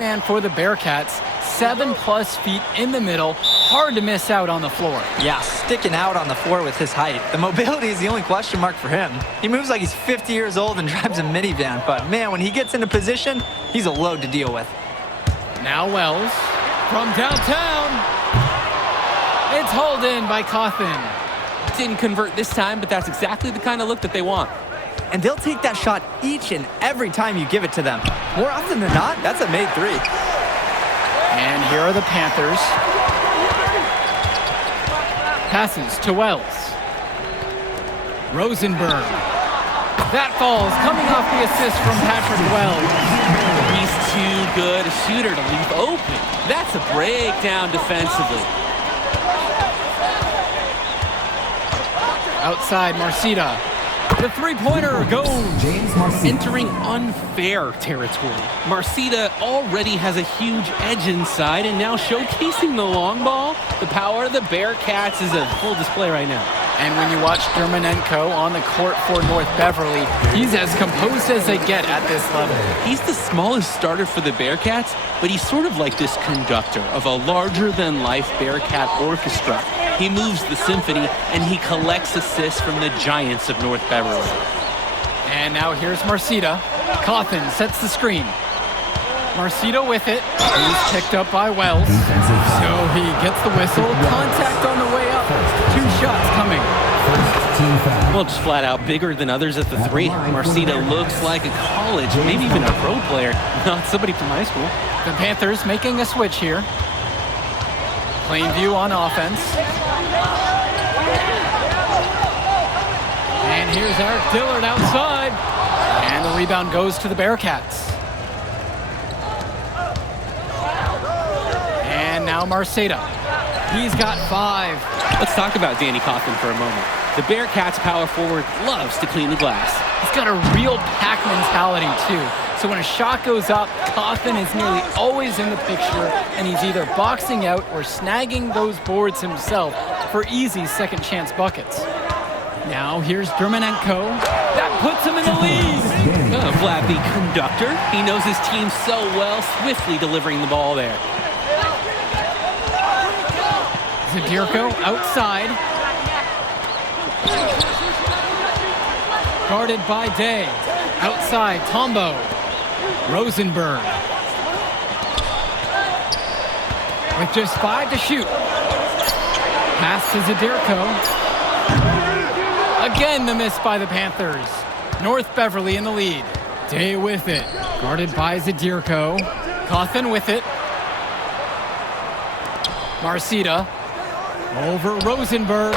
Man for the Bearcats, 7+ feet in the middle, hard to miss out on the floor. Yeah, sticking out on the floor with his height. The mobility is the only question mark for him. He moves like he's 50 years old and drives a minivan, but man, when he gets into position, he's a load to deal with. Now Wells from downtown. It's hauled in by Cawthon. Didn't convert this time, but that's exactly the kind of look that they want. And they'll take that shot each and every time you give it to them. More often than not, that's a made three. And here are the Panthers. Passes to Wells. Rosenberg. That falls, coming off the assist from Patrick Wells. He's too good a shooter to leave open. That's a breakdown defensively. Outside, Marcita. The three-pointer goes. Entering unfair territory. Marcita already has a huge edge inside, and now showcasing the long ball. The power of the Bearcats is a full display right now. And when you watch Dermonenko on the court for North Beverly, he's as composed as they get at this level. He's the smallest starter for the Bearcats, but he's sort of like this conductor of a larger-than-life Bearcat orchestra. He moves the symphony, and he collects assists from the giants of North Beverly. And now here's Marcita. Cawthon sets the screen. Marcita with it. He's picked up by Wells. So he gets the whistle. Contact on the way up. 2 shots coming. Well, just flat out bigger than others at the three. Marcita looks like a college, maybe even a pro player, not somebody from high school. The Panthers making a switch here. Plainview on offense. And here's Eric Dillard outside. And the rebound goes to the Bearcats. And now Marcita. He's got 5. Let's talk about Danny Cawthon for a moment. The Bearcats power forward loves to clean the glass. He's got a real pack mentality too. So when a shot goes up, Cawthon is nearly always in the picture, and he's either boxing out or snagging those boards himself for easy second chance buckets. Now here's Dermonenko. That puts him in the lead. Vlad, the conductor. He knows his team so well, swiftly delivering the ball there. Zadirko outside. Guarded by Day. Outside, Tombo. Rosenberg. With just 5 to shoot. Pass to Zadirko. Again, the miss by the Panthers. North Beverly in the lead. Day with it. Guarded by Zadirko. Cawthon with it. Marcita. Over Rosenberg.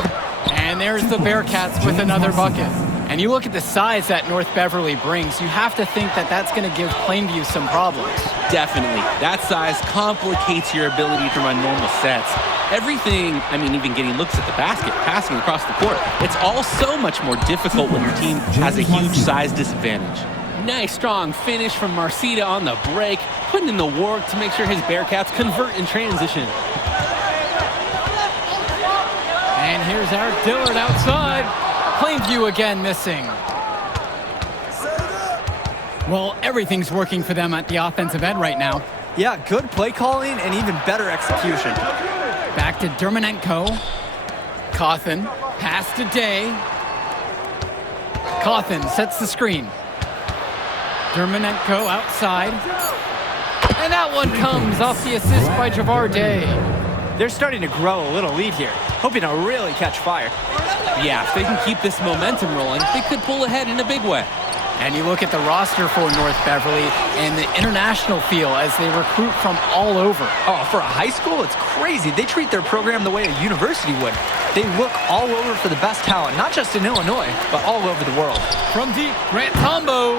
And there's the Bearcats with another bucket. And you look at the size that North Beverly brings, you have to think that that's going to give Plainview some problems. Definitely. That size complicates your ability to run normal sets. Everything, even getting looks at the basket, passing across the court, it's all so much more difficult when your team has a huge size disadvantage. Nice, strong finish from Marcita on the break, putting in the work to make sure his Bearcats convert in transition. And here's Eric Dillard outside. Plainview again missing. Well, everything's working for them at the offensive end right now. Yeah, good play calling and even better execution. Back to Dermonenko. Cawthon. Pass to Day. Cawthon sets the screen. Dermonenko outside. And that one comes off the assist by Javar Day. They're starting to grow a little lead here, hoping to really catch fire. Yeah, if they can keep this momentum rolling, they could pull ahead in a big way. And you look at the roster for North Beverly and the international feel as they recruit from all over. Oh, for a high school, it's crazy. They treat their program the way a university would. They look all over for the best talent, not just in Illinois, but all over the world. From deep, Grant Tombo.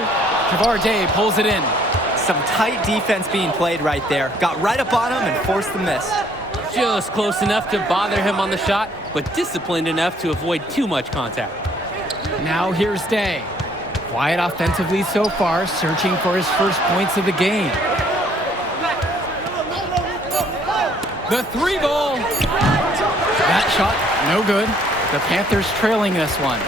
Javar Day pulls it in. Some tight defense being played right there. Got right up on him and forced the miss. Just close enough to bother him on the shot, but disciplined enough to avoid too much contact. Now here's Day. Quiet offensively so far, searching for his first points of the game. The 3-ball. That shot, no good. The Panthers trailing this one.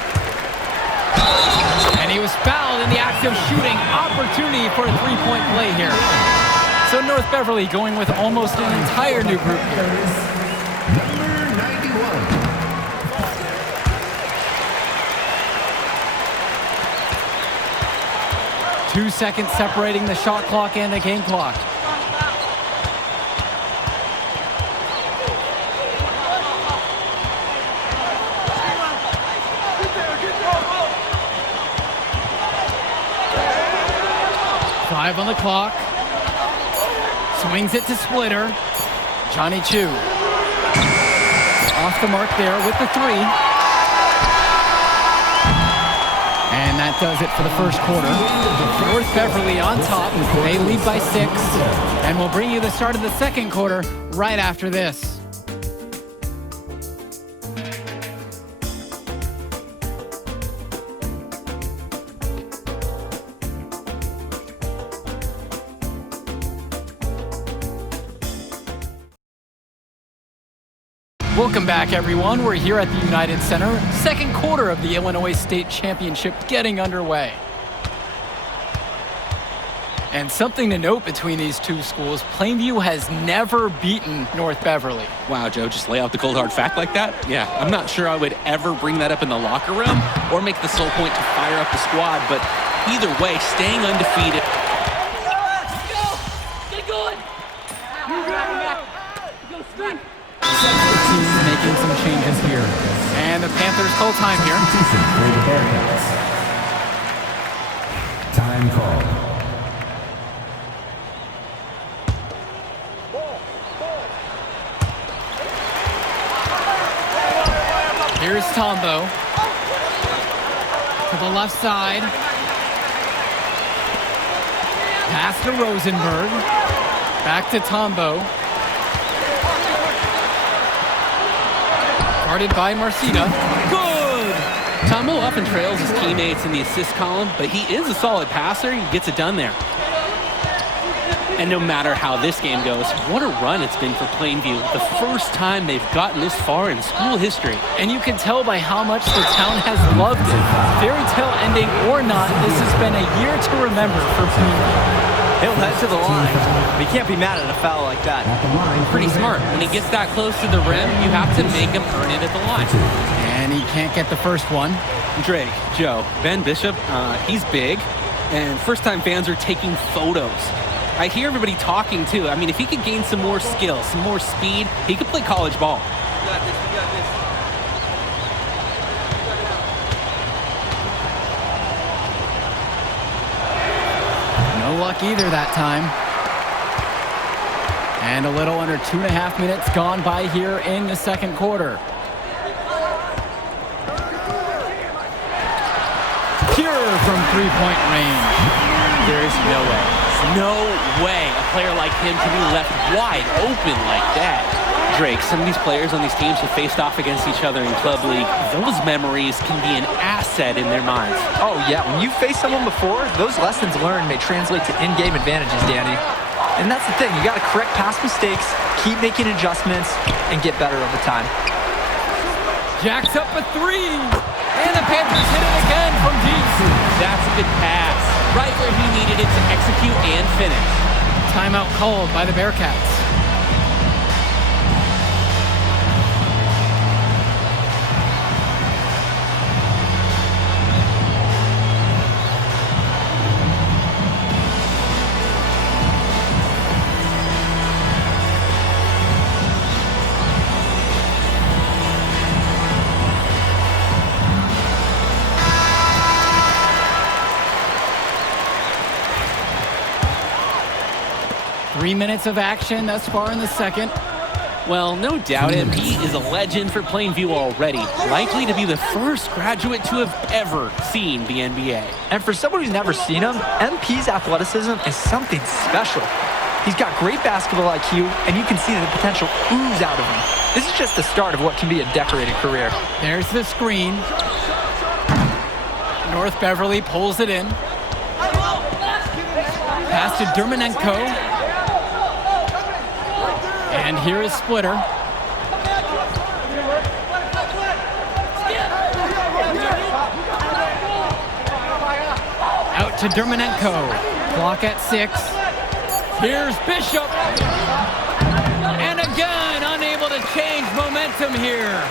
And he was fouled in the act of shooting. Opportunity for a 3-point play here. So North Beverly going with almost an entire new group here. Number 91. 2 seconds separating the shot clock and the game clock. Five on the clock. Swings it to Splitter. Johnny Chu. Off the mark there with the three. And that does it for the first quarter. North Beverly on top. They lead by 6. And we'll bring you the start of the second quarter right after this. Welcome back, everyone. We're here at the United Center. Second quarter of the Illinois State Championship getting underway. And something to note between these two schools, Plainview has never beaten North Beverly. Wow, Joe, just lay out the cold hard fact like that? Yeah, I'm not sure I would ever bring that up in the locker room or make the sole point to fire up the squad, but either way, staying undefeated. Making some changes here. And the Panthers call time here. For the Bearcats. Time call. Here's Tombo. To the left side. Pass to Rosenberg. Back to Tombo. Guarded by Marcita. Good! Tombo often trails his teammates in the assist column, but he is a solid passer. He gets it done there. And no matter how this game goes, what a run it's been for Plainview. The first time they've gotten this far in school history. And you can tell by how much the town has loved it. Fairy tale ending or not, this has been a year to remember for Plainview. He'll head to the line. But he can't be mad at a foul like that. Pretty smart. When he gets that close to the rim, you have to make him earn it at the line. And he can't get the first one. Drake, Joe, Ben Bishop, he's big. And first-time fans are taking photos. I hear everybody talking, too. I mean, if he could gain some more skill, some more speed, he could play college ball. You got this. No luck either that time. And a little under 2.5 minutes gone by here in the second quarter. Pure from three-point range. There is no way a player like him can be left wide open like that. Drake, some of these players on these teams have faced off against each other in club league. Those memories can be an asset in their minds. Oh, yeah. When you faced someone before, those lessons learned may translate to in-game advantages, Danny. And that's the thing. You got to correct past mistakes, keep making adjustments, and get better over time. Jacks up a three. And the Panthers hit it again from deep. That's a good pass. Right where he needed it to execute and finish. Timeout called by the Bearcats. Three minutes of action thus far in the second. Well, no doubt MP is a legend for Plainview already. Likely to be the first graduate to have ever seen the NBA. And for someone who's never seen him, MP's athleticism is something special. He's got great basketball IQ, and you can see the potential ooze out of him. This is just the start of what can be a decorated career. There's the screen. North Beverly pulls it in. Pass to Dermanenko. And here is Splitter. Out to Dermanenko. Clock at 6. Here's Bishop. And again, unable to change momentum here.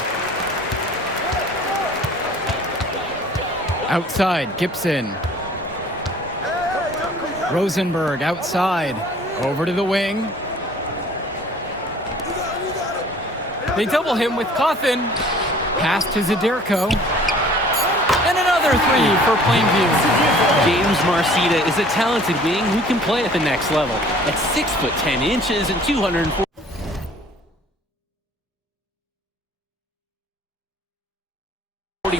Outside, Gibson. Rosenberg outside. Over to the wing. They double him with Coffin. Pass to Zaderko. And another three for Plainview. James Marcita is a talented wing who can play at the next level. At 6'10" and 240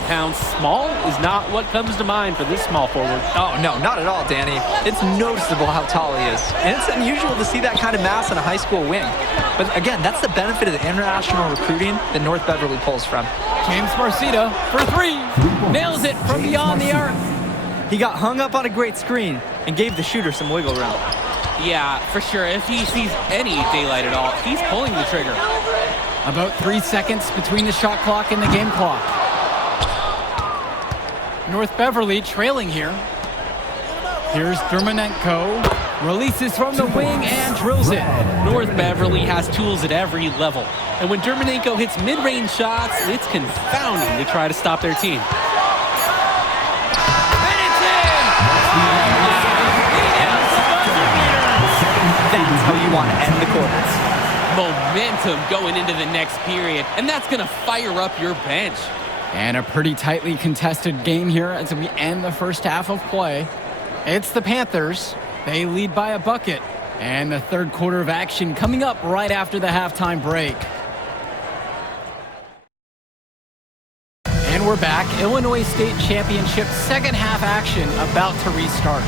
pounds, small is not what comes to mind for this small forward. Oh, no, not at all, Danny. It's noticeable how tall he is. And it's unusual to see that kind of mass in a high school wing. But again, that's the benefit of the international recruiting that North Beverly pulls from. James Marcita for three. Nails it from beyond the arc. He got hung up on a great screen and gave the shooter some wiggle room. Yeah, for sure. If he sees any daylight at all, he's pulling the trigger. About 3 seconds between the shot clock and the game clock. North Beverly trailing here. Here's Dermonenko. Releases from the wing and drills it. North Beverly has tools at every level. And when Dermonenko hits mid-range shots, it's confounding to try to stop their team. And it's in! That's how you want to end the quarter. Momentum going into the next period, and that's going to fire up your bench. And a pretty tightly contested game here as we end the first half of play. It's the Panthers. They lead by a bucket. And the third quarter of action coming up right after the halftime break. And we're back. Illinois State Championship second half action about to restart.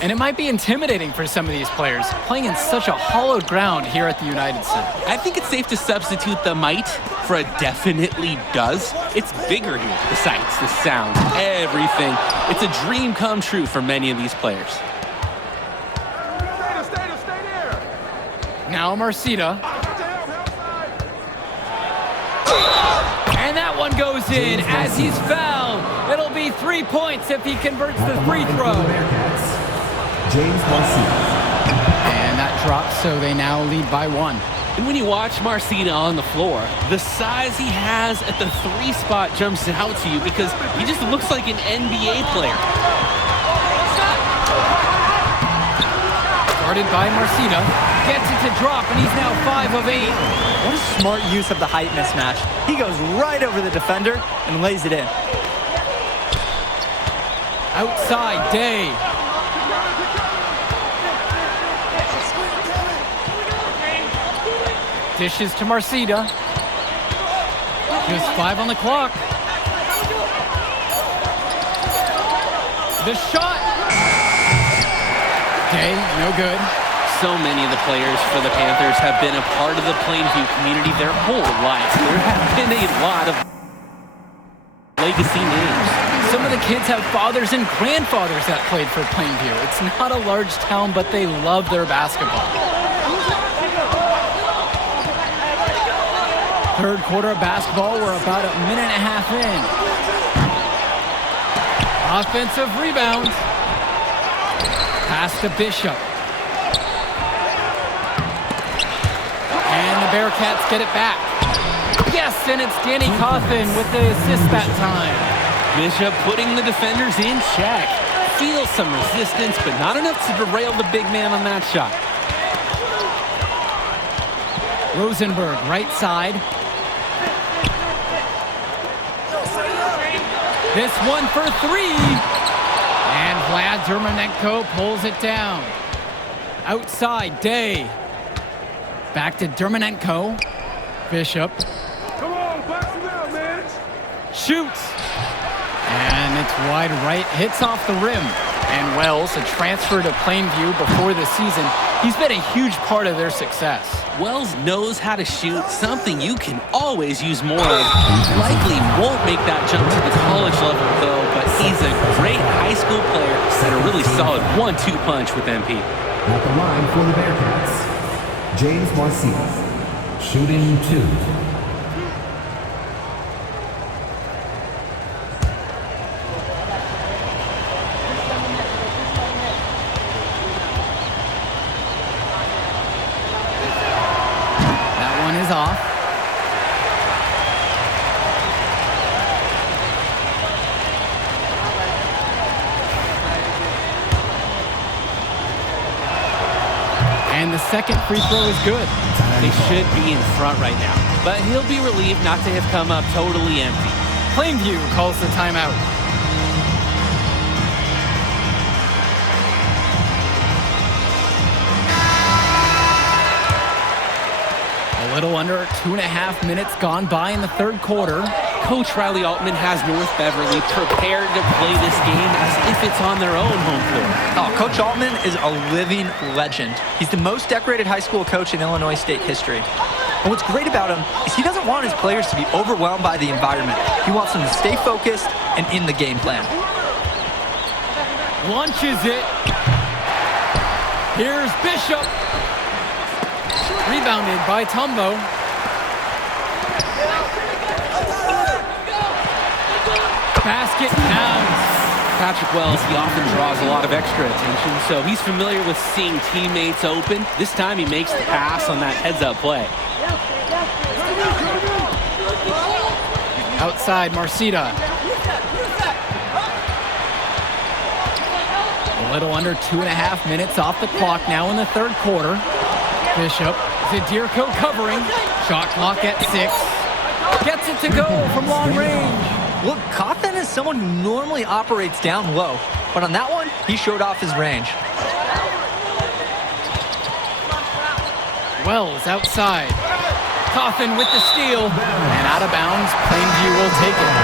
And it might be intimidating for some of these players, playing in such a hollowed ground here at the United Center. I think it's safe to substitute the might for a definitely does. It's bigger here. The sights, the sound, everything. It's a dream come true for many of these players. Now Marcita. And that one goes in as he's fouled. It'll be 3 points if he converts the free throw. James Marcita. And that drops, so they now lead by 1. And when you watch Marcita on the floor, the size he has at the 3 spot jumps out to you because he just looks like an NBA player. Guarded by Marcita. Gets it to drop, and he's now 5 of 8. What a smart use of the height mismatch. He goes right over the defender and lays it in. Outside, Day. Dishes to Marcita. Just 5 on the clock. The shot. Day, no good. So many of the players for the Panthers have been a part of the Plainview community their whole lives. There have been a lot of legacy names. Some of the kids have fathers and grandfathers that played for Plainview. It's not a large town, but they love their basketball. Third quarter of basketball, we're about a minute and a half in. Offensive rebound. Pass to Bishop. And the Bearcats get it back. Yes, and it's Danny Coffin with the assist that time. Bishop putting the defenders in check. Feels some resistance, but not enough to derail the big man on that shot. Rosenberg, right side. This one for 3. And Vlad Dermonenko pulls it down. Outside, Day. Back to Dermonenko. Bishop. Come on, box it out, man. Shoots. And it's wide right. Hits off the rim. And Wells, a transfer to Plainview before the season, he's been a huge part of their success. Wells knows how to shoot, something you can always use more of. Likely won't make that jump to the college level, though, but he's a great high school player and a really solid 1-2 punch with MP. At the line for the Bearcats, James Marcita. Shooting 2. And the second free throw is good. They should be in front right now, but he'll be relieved not to have come up totally empty. Plainview calls the timeout. A little under 2.5 minutes gone by in the third quarter. Coach Riley Altman has North Beverly prepared to play this game as if it's on their own home court. Oh, Coach Altman is a living legend. He's the most decorated high school coach in Illinois state history. And what's great about him is he doesn't want his players to be overwhelmed by the environment. He wants them to stay focused and in the game plan. Launches it. Here's Bishop. Rebounded by Tumbo. Basket counts. Patrick Wells, he often draws a lot of extra attention, so he's familiar with seeing teammates open. This time he makes the pass on that heads-up play. Outside, Marcita. A little under 2.5 minutes off the clock now in the third quarter. Bishop, Zadirko covering. Shot clock at 6. Gets it to go from long range. Look, Coffin is someone who normally operates down low, but on that one, he showed off his range. Wells outside. Coffin with the steal. And out of bounds, Plainview will take it.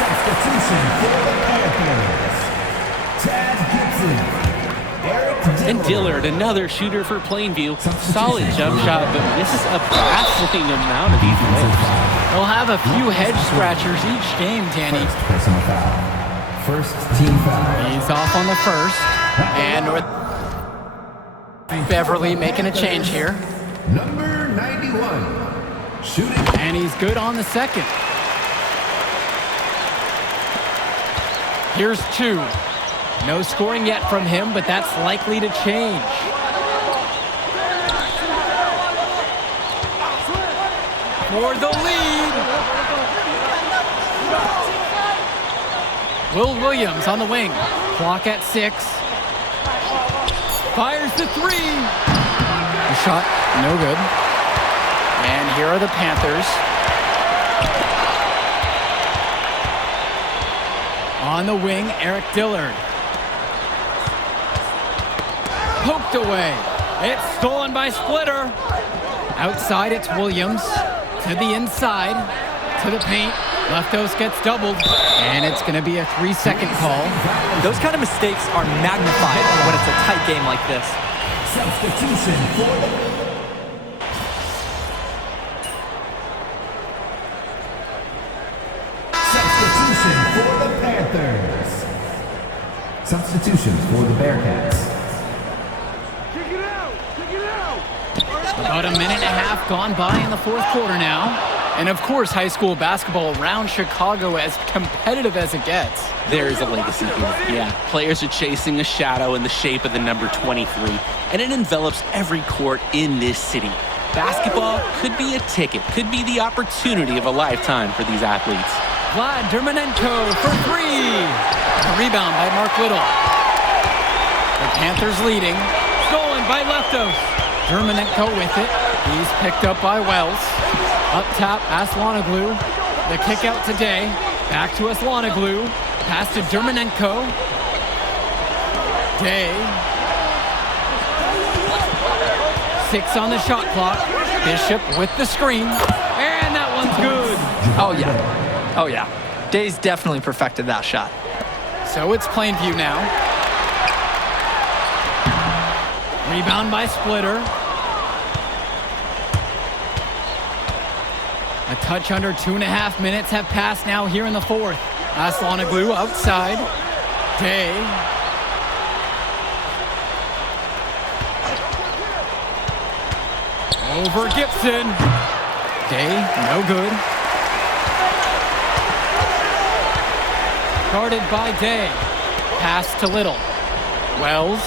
Substitution for the Panthers. Chad Gibson. And Dillard, another shooter for Plainview. Solid jump shot, but misses a baffling amount of these layups. They'll have a few head scratchers each game, Danny. First personal foul. First team foul. He's off on the first. And North Beverly making a change here. Number 91. Shooting. And he's good on the second. Here's 2. No scoring yet from him, but that's likely to change. For the lead. Will Williams on the wing. Clock at 6. Fires the 3. The shot, no good. And here are the Panthers. On the wing, Eric Dillard. Poked away. It's stolen by Splitter. Outside, it's Williams. To the inside. To the paint. Leftos gets doubled. And it's going to be a 3-second call. Those kind of mistakes are magnified when it's a tight game like this. Substitution for the Panthers. Substitution for the Bearcats. Kick it out! Kick it out! About a minute and a half gone by in the fourth quarter now. And of course, high school basketball around Chicago as competitive as it gets. There's a legacy here. Yeah, players are chasing a shadow in the shape of the number 23, and it envelops every court in this city. Basketball could be a ticket, could be the opportunity of a lifetime for these athletes. Vlad Dermanenko for 3. A rebound by Mark Little. The Panthers leading. Stolen by Leftos. Dermanenko with it. He's picked up by Wells. Up top, Aslanoglu. The kick out to Day. Back to Aslanoglu. Pass to Dermanenko. Day. 6 on the shot clock. Bishop with the screen. And that one's good. Oh, yeah. Oh, yeah. Day's definitely perfected that shot. So it's Plainview now. Rebound by Splitter. A touch under 2.5 minutes have passed now here in the fourth. Aslanoglu outside. Day. Over Gibson. Day, no good. Guarded by Day. Pass to Little. Wells.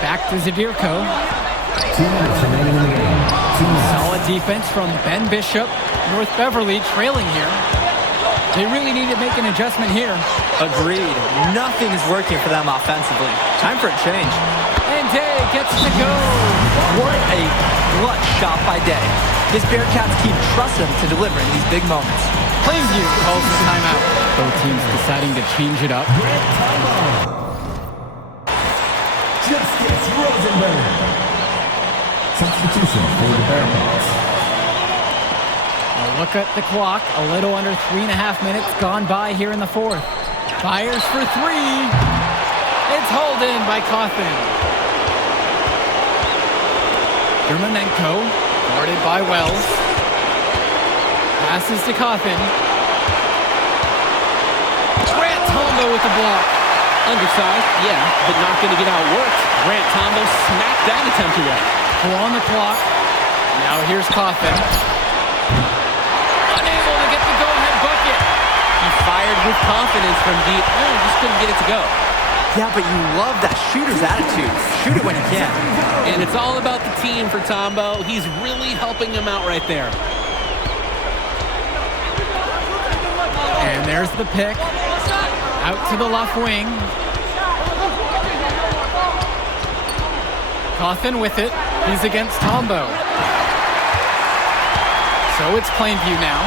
Back to Zadirko. 2 minutes remaining in the game. 2 minutes. Solid defense from Ben Bishop. North Beverly trailing here. They really need to make an adjustment here. Agreed. Nothing is working for them offensively. Time for a change. And Day gets to go. What a clutch shot by Day. This Bearcats team trusts him to deliver in these big moments. Plainview calls the timeout. Both teams deciding to change it up. Justice Rosenberg. Substitution for the Bearcats. A look at the clock. A little under 3.5 minutes gone by here in the fourth. Fires for three. It's hauled in by Coffin. Dermonenko, guarded by Wells. Passes to Coffin. Grant Tombo with the block. Undersized, yeah, but not going to get outworked. Grant Tombo smacked that attempt away. 4 on the clock. Now here's Coffin. Unable to get the go-ahead bucket. He fired with confidence from deep. Just couldn't get it to go. Yeah, but you love that shooter's attitude. Shoot it when you can. And it's all about the team for Tombo. He's really helping him out right there. And there's the pick. Out to the left wing. Coffin with it. He's against Tombo. So it's Plainview now.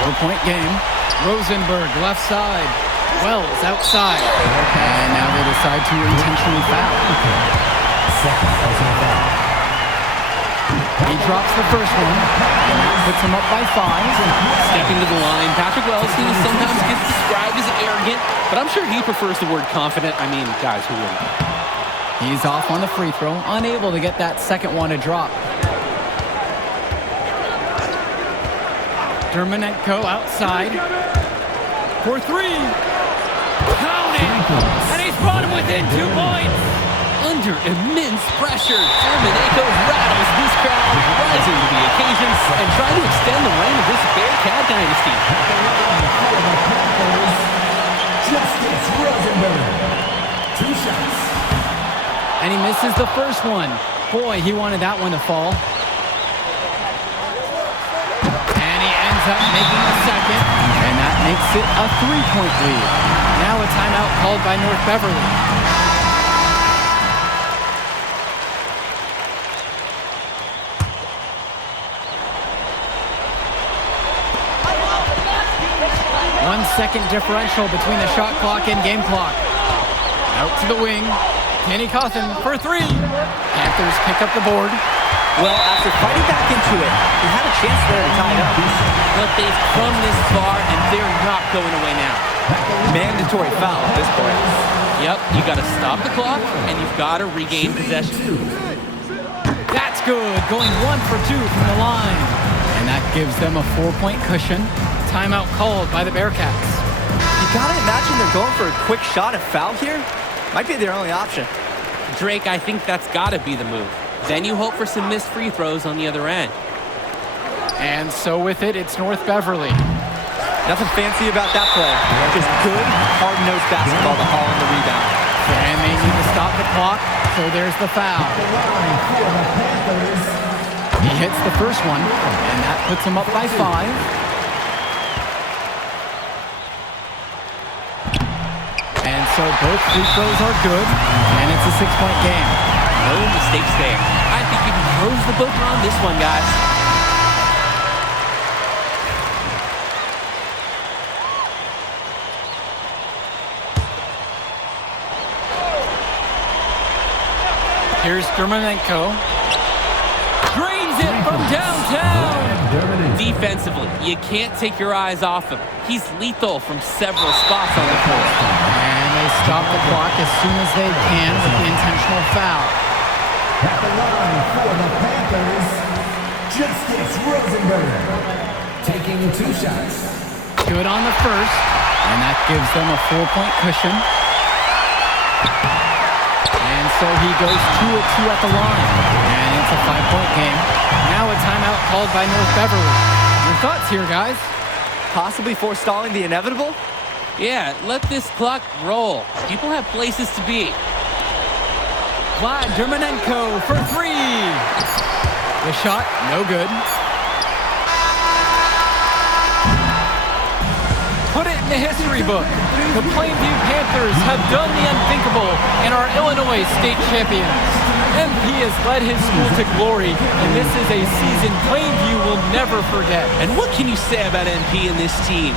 4-point game. Rosenberg left side. Wells outside. And now they decide to intentionally foul. Second personal foul. He drops the first one. And that puts him up by 5. Stepping to the line, Patrick Wells, who sometimes gets described as arrogant, but I'm sure he prefers the word confident. I mean, guys, who wouldn't? He's off on the free throw, unable to get that second one to drop. Dermonenko outside for 3. Count it! And he's brought him within 2 points! Under immense pressure, Dermonenko rattles this crowd, rising to the occasion, and trying to extend the reign of this Bearcat dynasty. Justice Rosenberg. 2 shots. And he misses the first one. Boy, he wanted that one to fall. And he ends up making the second, and that makes it a 3-point lead. Now a timeout called by North Beverly. One-second differential between the shot clock and game clock. Out to the wing. Danny Coffin for 3. Panthers pick up the board. Well, after fighting back into it, he had a chance there to tie it up. But they've come this far, and they're not going away now. Mandatory foul at this point. Yep, you got to stop the clock, and you've got to regain possession. That's good. Going 1 for 2 from the line. And that gives them a 4-point cushion. Timeout called by the Bearcats. You gotta imagine they're going for a quick shot at foul here. Might be their only option. Drake, I think that's got to be the move. Then you hope for some missed free throws on the other end. And so with it, it's North Beverly. Nothing fancy about that play. Just good, hard-nosed basketball to haul in the rebound. And they need to stop the clock, so there's the foul. He hits the first one, and that puts him up by 5. And so both free throws are good, and it's a 6-point game. No mistakes there. I think you can close the book on this one, guys. Here's Dermonenko. Drains it from downtown. Defensively, you can't take your eyes off him. He's lethal from several spots on the floor. And they stop the clock as soon as they can with the intentional foul. At the line for the Panthers, Justice Rosenberg. Taking 2 shots. Good on the first, and that gives them a 4-point cushion. And so he goes 2 of 2 at the line, and it's a 5-point game. Now a timeout called by North Beverly. Your thoughts here, guys? Possibly forestalling the inevitable? Yeah, let this clock roll. People have places to be. Vlad Dermonenko for 3. The shot, no good. the history book. The Plainview Panthers have done the unthinkable and are Illinois state champions. MP has led his school to glory, and this is a season Plainview will never forget. And what can you say about MP and this team?